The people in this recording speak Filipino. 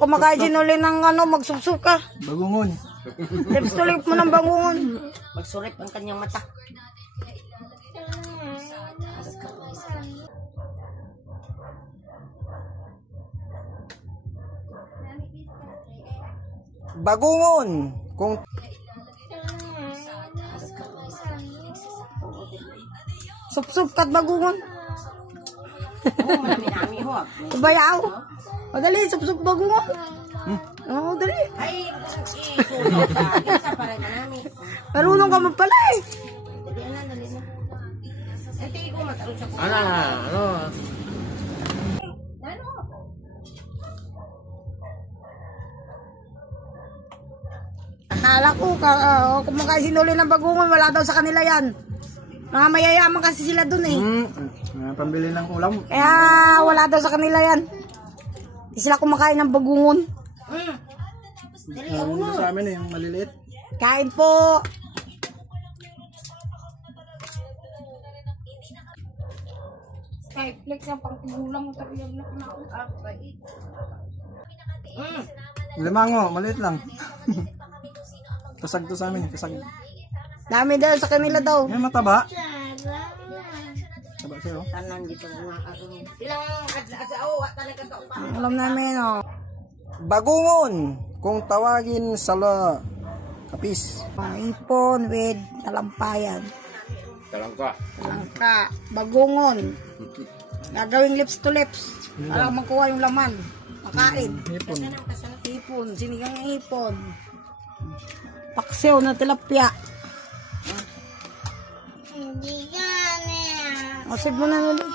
Kumakain sinuli ng magsupsup ka. Bagungon. Lips to lips mo ng bangungon. Magsurip ang kanyang mata. Bagungon. Kung Supsup kat bagungon. Oo, manami-nami ho. Bayaw. O dali, supsup bagungon. Oo, dali. Ay, isusok ka. Isa para manami. Marunong ka man pala eh. Dali na, dali na. Ang tingin ko matalo sa kuha. ano? Akala ko, kumakain sinuli ng bagungon, wala daw sa kanila yan. Mga mayayaman kasi sila dun eh. Pambili ng ulam. Kaya wala daw sa kanila yan. Hindi sila kumakain ng bagungon. Dito sa amin yung maliliit. Kain po. Skyflex ang pangtigulang mo talaga na kumain. Limango, maliit lang. Kasag to sa amin, kasag. Dami daw sa kanila daw. Yan mataba. Taba siya, oh. Tanan dito mga karoon. Ilang asao, talaga ka pa. Alam namin, oh. Bagungon. Kung tawagin sa kapis. Ipon with talampayan. Talangka. Talangka. Bagungon. Gagawing lips to lips. Para makuha yung laman. Makain. Hipon. Ipon. Sinigang ipon. Paksiw na tilapia. Hindi yan eh. Asib mo na ulit.